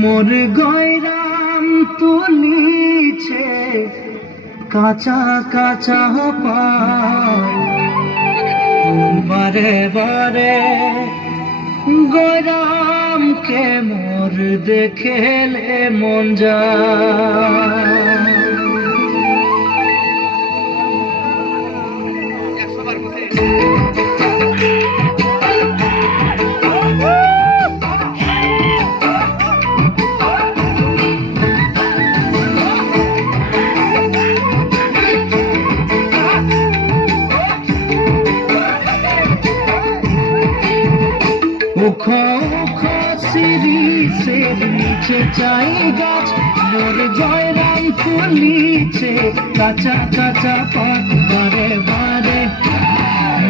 মোর গয়রাম তুলিছে কাঁচা কাঁচা পায়, বারে বারে গয়রামকে মোর দেখেলে মন যায়। সিরিজের নিচে চাই গাছ, মোর গয়রাম তুলিছে কাঁচা কাঁচা পাত, বারে বারে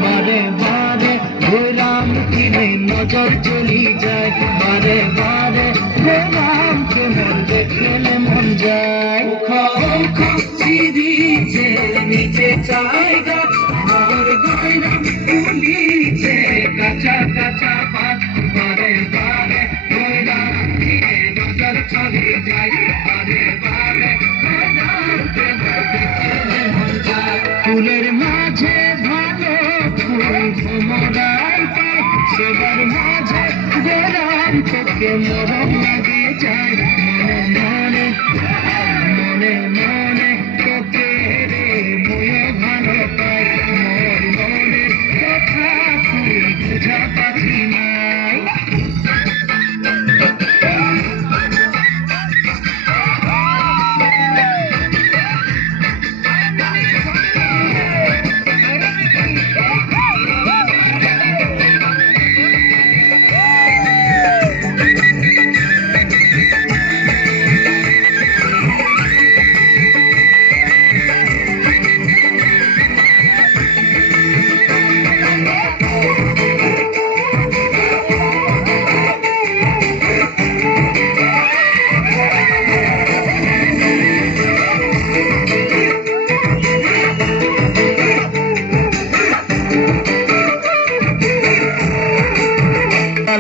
বারে বারে গয়রাম কিনে নজর চলি যায়, বারে বারে গয়রামকে মোর দেখেলে মন যায়। সিরিজের নিচে চাই গাছ, মোর গয়রাম তুলিছে কাঁচা কাঁচা পাত, বারে বারে গয়রাম কিনে নজর চলি যায়, বারে বারে গয়রামকে মোর দেখেলে মন যায়। ফুলের মাঝে ভালো ফুল ভ্রমরাই পায়, সবার মাঝে গয়রাম থেকে মরম লাগে যায়। মনে মনে মনে তোকে রে ময়ও ভালো পাই, মোর মনের কথা তুই বুঝা পাচ্ছি নাই।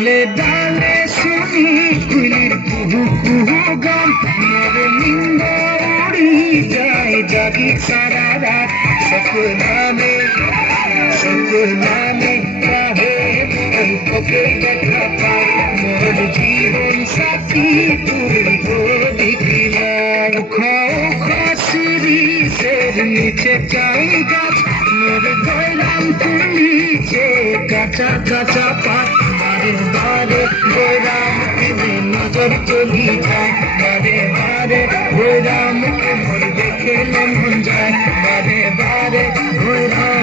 ডালে ডালে শুনি কুইলির কুহু কুহু গান, মোর নিন্দ উড়ি যায় জাগি সারা রাত। স্বপ্নামে কাহে মন তোকে দেখা পাই, মোর জীবন সাথী তুই বলিকি নাই। সিরিজের নিচে চাই গাছ, মোর গয়রাম তুলিছে কাঁচা কাঁচা পাত, বারে বারে গয়রাম কিনে নজর চলি যায়, বারে বারে গয়রামকে মোর দেখেলে মন যায়, বারে বারে গয়রাম